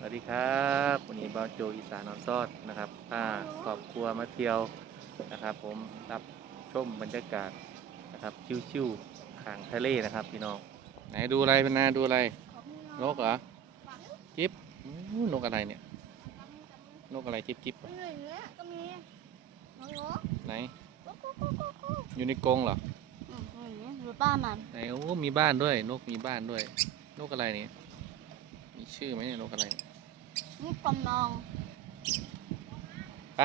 สวัสดีครับวันนี้บอสโจอีสานออนซอดนะครับพาครอบครัวมาเที่ยวนะครับ ผมรับชมบรรยากาศนะครับชิวๆข้างทะเลนะครับพี่น้องไหนดูอะไรเป็นนาดูอะไรนกเหรอจิ๊บอู้นกอะไรเนี่ยนกอะไรจิ๊บจิ๊บก็มีก็มีโอ้โหไหนกุ๊กกุ๊กกุ๊กกุ๊กกุ๊กอยู่ในกรงเหรออืมอย่างนี้ดูป้ามันไหนโอ้มีบ้านด้วย นกมีบ้านด้วย นกอะไรเนี่ยมีชื่อไหมเนี่ยนกอะไรเนี่ย นี่กำนองไป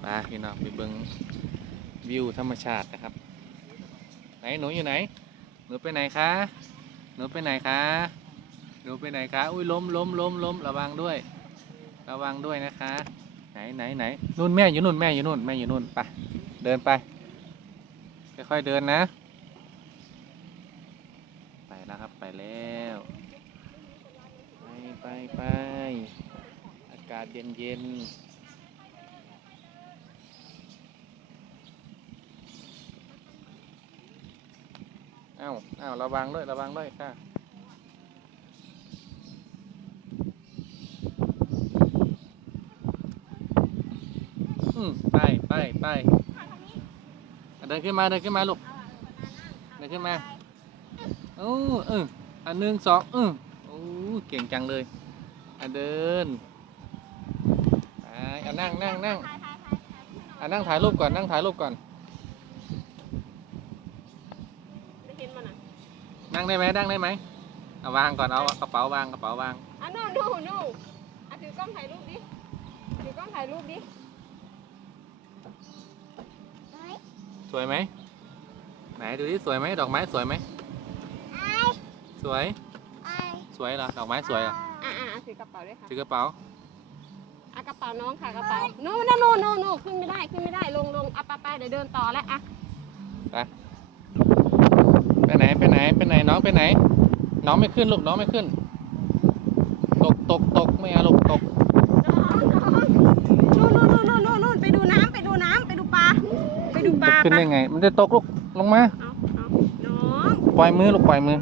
ไปพี่น้องไปเบิ่งวิวธรรมชาตินะครับ ไหนหนูอยู่ไหน หนูไปไหนคะ หนูไปไหนคะ หนูไปไหนคะ อุ้ยล้มล้มล้มล้มระวังด้วย ระวังด้วยนะคะ ไหนไหนไหนนู่นแม่อยู่นู่นแม่อยู่นู่นแม่อยู่นู่นไป เดินไป ค่อยๆเดินนะ แล้วครับไปแล้ว ไปไปไปอากาศเย็นเย็นเอ้าเอ้าระวังด้วยระวังด้วยค่ะอืมไปไปไปเดินขึ้นมาเดินขึ้นมาลูกเดินขึ้นมา โอ้เอออันหนึ่งสองอือโอ้เก่งจังเลยอะเดินไปอะนั่งนั่งนั่งอะนั่งถ่ายรูปก่อนนั่งถ่ายรูปก่อนไม่เห็นมันอะนั่งได้ไหมนั่งได้ไหมเอาวางก่อนเอากระเป๋าวางกระเป๋าวางอะนู่นนู่นนู่นอะถือกล้องถ่ายรูปดิถือกล้องถ่ายรูปดิไอ้สวยไหมไหนดูที่สวยไหมดอกไม้สวยไหมไอ้ สวยไอ้สวยเหรอ ดอกไม้สวยเหรอ อะอะอะถือกระเป๋าด้วยค่ะถือกระเป๋าอะกระเป๋าน้องค่ะกระเป๋านู่นนู่นนู่นนู่นนู่นขึ้นไม่ได้ขึ้นไม่ได้ลงลงอะไปไปเดี๋ยวเดินต่อแล้วอะไปไหนไปไหนไปไหนน้องไปไหน น้องไม่ขึ้นลูกน้องไม่ขึ้น ตกตกตกไม่เอาลูกตกน้องน้องนู่นนู่นนู่นนู่นนู่นไปดูน้ำไปดูน้ำไปดูปลาไปดูปลาขึ้นปะได้ไง มันจะตกลูกลงมาเอาเอาน้องปล่อยมือลูกปล่อยมือ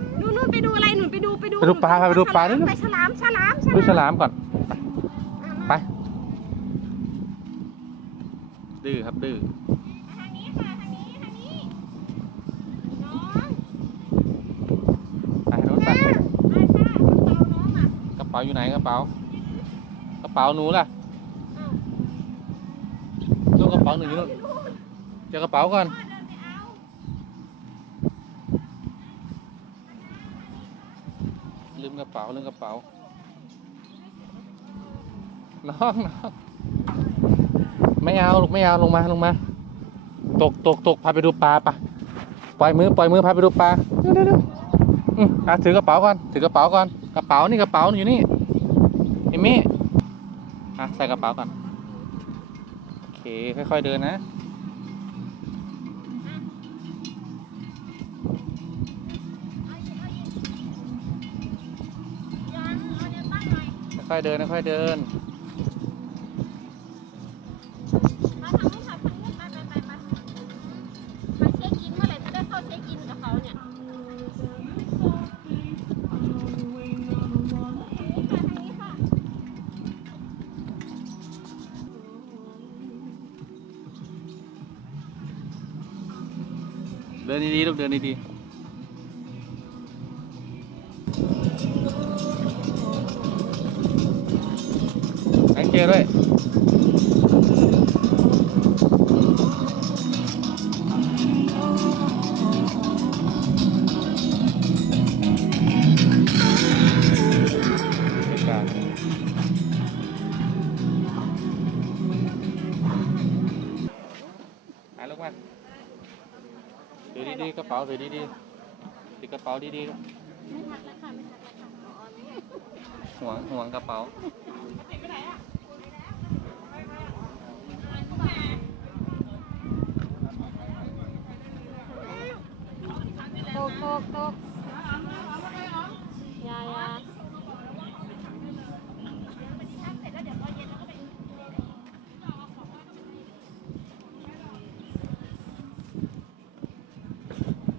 นู่นนู่นไปดูอะไรหนูไปดูไปดูไปดูปลาไปดูปลาดิ ไปฉลามฉลามฉดูฉลามลามก่อนอะไปมาดื้อครับดื้อทางนี้ค่ะทางนี้ทางนี้น้องไปรถไปไปค่ะกระเป๋าน้องอะกระเป๋าอยู่ไหนกระเป๋ากระเป๋าหนูล่ะอ้าวลูกกระเป๋าหนูอยู่นู่นเจอกระเป๋าก่อนพ่อเดินไปเอาลื มกระเป๋าลืมกระเป๋าน้องน้องไม่เอาลูกไม่เอาลงมาลงมา ตกตกตกพาไปดูปลาปะปล่อยมือปล่อยมือพาไปดูปลาเร็วเร็วเร็วอืมอะถือกระเป๋าก่อนถือกระเป๋าก่อนกระเป๋านี่กระเป๋าอยู่นี่เอมี่อะใส่กระเป๋าก่อนโอเคค่อยๆเดินนะ ค่อยเดินค่อยเดินมาทางนู้นค่ะทางนู้นไปไปไปไปไปเช็คอินเมื่อไหร่จะได้เข้าเช็คอินกับเขาเนี่ยเดินดีๆลูกเดินดีๆ ด้วยบรรยากาศหาลูกมาถือดีๆกระเป๋าถือดีๆถือกระเป๋าดีๆไม่ทักแล้วค่ะไม่ทักแล้วค่ะอ๋อนี่ห่วงห่วงกระเป๋า ตกตกตกยายา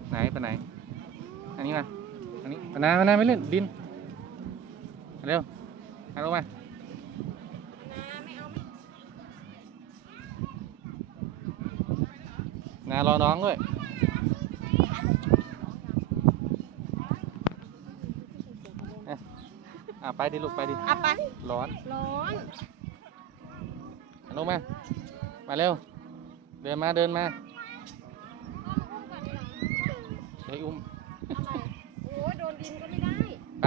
ไหนไปไหน อันนี้มา อืม อั นนี้มานามานาไม่เล่นดินมาเร็วมาลงมานะไม่เอาไม่นารอน้องด้วยอะอะไปดิลูกไปดิอะไป ร้อน ร้อนลงมา มาเร็ว เดินมาเดินมาเฮ้ยอุ้มอะไรโอ้ยโดนก็ไม่ได้ไป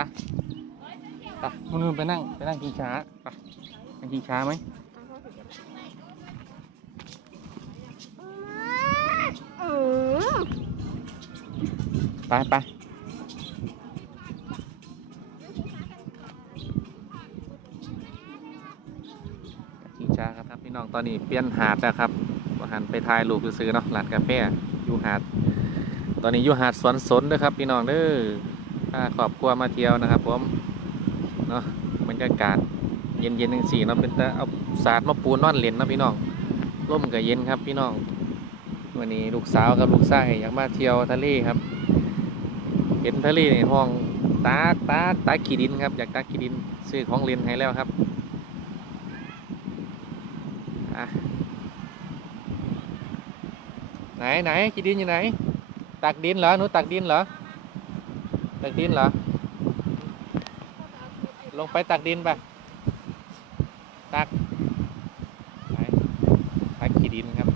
ไปนู่นไปนั่งไปนั่งกินช้าไปนั่งกินช้าไหมเออไปไปกินช้าครับครับพี่น้องตอนนี้เปลี่ยนหาดแล้วครับหันไปถ่ายรูปซื้อเนาะร้านกาแฟอยู่หาดตอนนี้อยู่หาดสวนสนเด้อครับพี่น้องเด้อ ถ้าครอบครัวมาเที่ยวนะครับผมเนาะบรรยากาศเย็นๆจังสี่เนาะเป็นแต่เอาสาดมาปูนอนเล่นเนะพี่น้องร่มก็เย็นครับพี่น้อง วันนี้ลูกสาวกับลูกชายอยากมาเที่ยวทะเลครับ เห็นทะเลในห้องตากตากตากขี้ดินครับอยากตากขี้ดินซื้อของเล่นให้แล้วครับไหนไหนขี้ดินอยู่ไหน ตักดินเหรอหนูตักดินเหรอ ตักดินเหรอ ลงไปตักดินไป ตักไหนตักขี้ดินครับ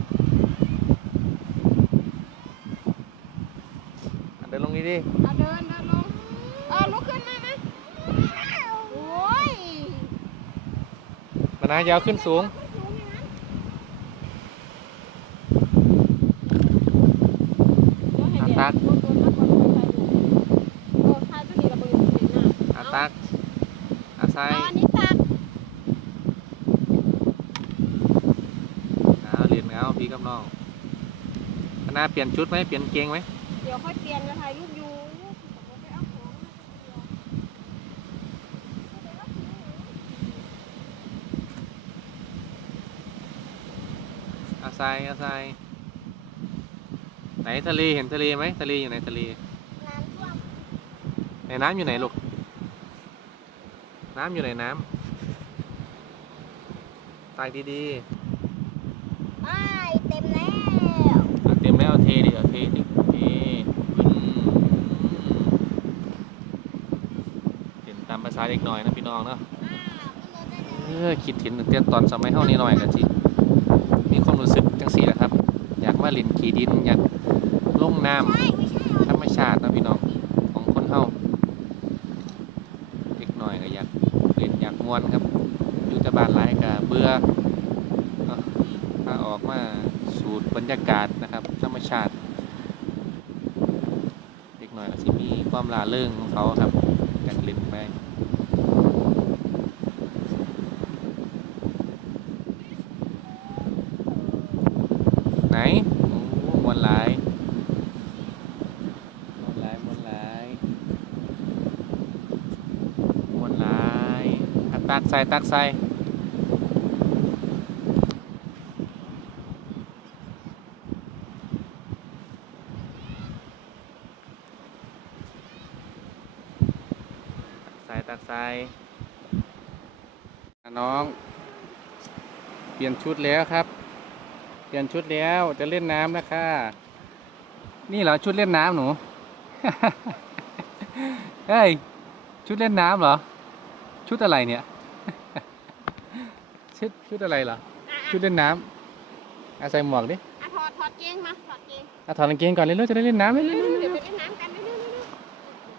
อะเดินลงนี้ดิ เอาเดินเดินลง เออลุกขึ้นมาไหมโอ้ย มานายาวขึ้นสูง สูงอย่างนั้นเดี๋ยวให้ อะ เด็ก ตัก โดนโดนมากกว่าใครดูโอ้ทายตัวนี้ระเบิดอยู่ที่หน้า อาตักอาไซ เอาอันนี้ตัก เอาเรียนเอาพี่กับน้องมานายเปลี่ยนชุดไหมเปลี่ยนเกงไหมเดี๋ยวค่อยเปลี่ยนมาถ่ายรูปอยู่ไปเอาของอาไซอาไซไหนทะเลเห็นทะเลไหมทะเลอยู่ไหนทะเลน้ำท่วมในน้ำอยู่ไหนลูกน้ำอยู่ไหนน้ำตากดี ไม่เต็มแล้วอะเต็มแล้วเอาเทดิเอาเทดิเทอืมเห็นตามภาษาเด็กหน่อยนะพี่น้องเนาะเออคิดถึงเตี้ยตอนสมัยเฮานี่หน่อยกันสิมีความรู้สึกจังสี่แหละครับ อยากมาเล่นขี่ดิน อยากลงน้ไม่ไม่ใช่ำธรรมชาตินะพี่น้องของคนเฮาเด็กหน่อยก็อยากเล่นอยากมวนครับอยู่แต่บ้านหลายก็เบื่อเนาะถ้าออกมาสูด บรรยากาศนะครับ ธรรมชาติ เด็กหน่อยก็สิมีความล่าเริงของเขาครับอยากเล่นไปไหนโอ้มวนหลายมวนหลายมวนหลายมวนหลายอะตักใส่ตักใส่ตักใส่ตักใส่อะ น้อง เปลี่ยนชุดแล้วครับ เปลี่ยนชุดแล้วจะเล่นน้ำนะคะ นี่เหรอชุดเล่นน้ำหนูเฮ้ยชุดเล่นน้ำเหรอ ชุดอะไรเนี่ย ชุดชุดอะไรเหรอ ชุดเล่นน้ำอาใส่หมวกดิอะถอดถอดเกงมาถอดเกงอาถอดกางเกงก่อนเร็วๆจะได้เล่นน้ำเร็วเดี๋ยวๆเดี๋เร็ยววไปเล่นน้ำกันเร็วๆเร็ว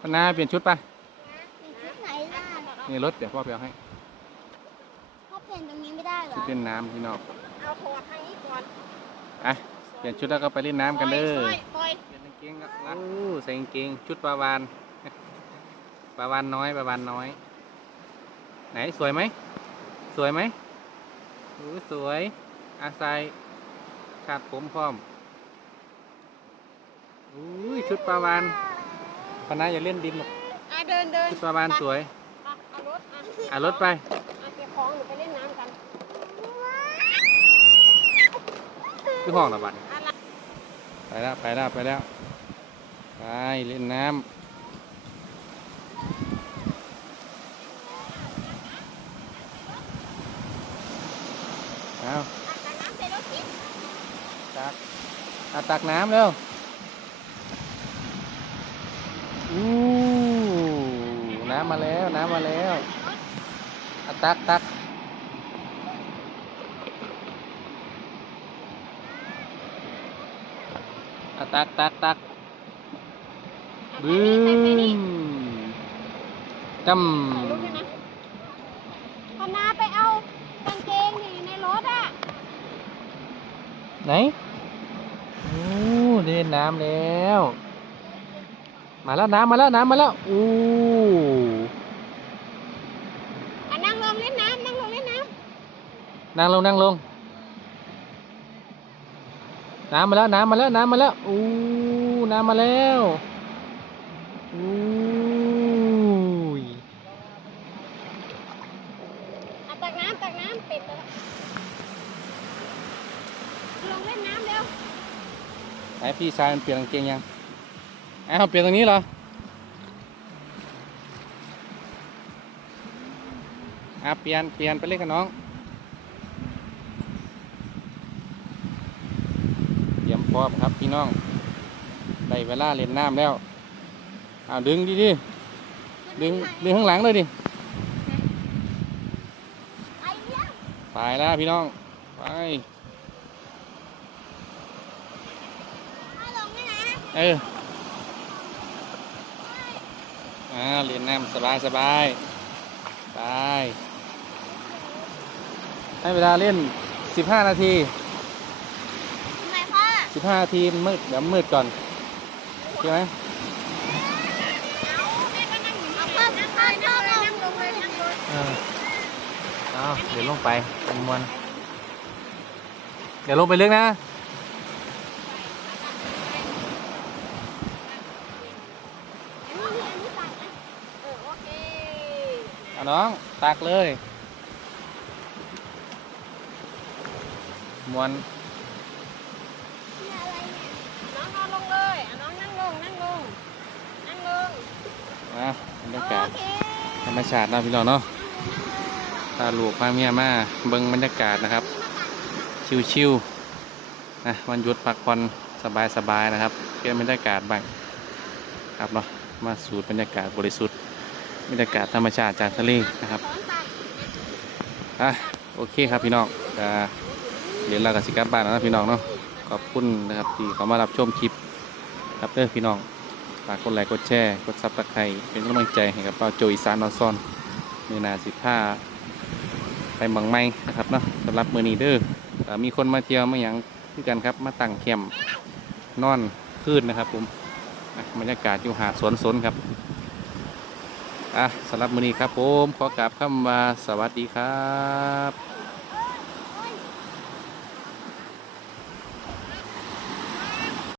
ๆปนาเปลี่ยนชุดไปมีชุดไหนล่ะนี่รถเดี๋ยวพ่อไปเอาให้เขาเปลี่ย นตรงนี้ไม่ได้เหรชุอดเล่นน้ำพี่น้องๆเอาถอดทางนี้ก่อนอะเปลี่ยนชุดแล้วก็ไปเล่นน้ำกันเด้อปล่อยปล่อยเปลี่ยนกางเกงครับโอ้ใส่กางเกงชุดปลาวานปลาวานน้อยปลาวานน้อย ไหนสวยไหมสวยไหมโอ้สวยอาศัยขาดผมพร้อมอุ้ยชุดปลาวานพนาอย่าเล่นดินหรอกอะเดินเดินชุดปลาวานสวยอะเอารถอะอะรถไป ที่ห้องละบัดไปแล้วไปแล้วไปแล้วไปเล่นน้ำเอาตักเอาตักน้ำเร็วอู้น้ำมาแล้ว น้ำมาแล้วตักตัก ตักตักตักบึ้มจถ่ายรูปด้วยนะพนาไปเอากางเกงที่อยู่ในรถอะำไหน โอ้เล่นน้ำแล้ว มาแล้วน้ำมาแล้วน้ำมาแล้วอู้อะนั่งลงเล่นน้ำนั่งลงเล่นน้นั่งลงนั่งลง น้ำมาแล้วน้ำมาแล้วน้ำมาแล้วอู้น้ำมาแล้วอู้ยำอะตักน้ำตักน้ำปิดเลยลงเล่นน้ำเร็วไหนพี่ชายมันเปลี่ยนกางเกงยังอ้าวเปลี่ยนตรงนี้เหรออะเปลี่ยนเปลี่ยนไปเล่นกับน้องเต พร้อมครับพี่น้องได้เวลาเล่นน้ำแล้วอ้าดึงดิดิดึงดึงข้างหลังเลยดิไปแล้วพี่น้องไปเอออ่าเรียนน้ำสบายสบายไปให้เวลาเล่น 15 นาที พ่อ15นาทีมันมืดเดี๋ยวมืดก่อนโอเคไหมเอาพ่อพ่อพ่อเรานั่งลงเลยนั่งลงเออเอาเดี๋ยวลงไปจำนวนเดี๋ยวลงไปลึกนะอันนี้อันนี้ตักนะเออโอเคเอาน้องตักเลยมวนนี่อะไรเนี่ย น้องนอนลงเลยอะน้องนั่งลงนั่งลงนั่งลง นะบรรยาโอกาศเคธรรมชาติเนาะพี่น้องเนาะพาลูกพาเมียมาเบิ่งบรรยากาศนะครับ ชิวๆนะวันหยุดพักผ่อนสบายๆนะครับเปลี่ยนบรรยากาศบ้างครับเนาะมาสูดบรรยากาศบริสุทธิ์บรรยากาศธรรมชาติจากทะเลนะครับสอนตักอะโอเคครับพี่น้องก็เดี๋ยวเรากับสิกลับบ้านแล้วนะพี่น้องเนาะขอบคุณนะครับที่เขามารับชมคลิปครับเด้อพี่น้อง ฝากกดไลค์กดแชร์กดซับสไครต์เป็นกำลังใจให้กับเป้าโจอีสานนอนซ่อนมือนาสิผ้าไปบังไม้นะครับเนาะสำหรับมือนีเดออ่ามีคนมาเที่ยวมาอย่างคือกันครับ มาตั้งแคมป์นอนคืนนะครับผมบรรยากาศอยู่หาดสวนสนครับอะสำหรับมือนี้ครับผม ขอกราบคำว่าสวัสดีครับ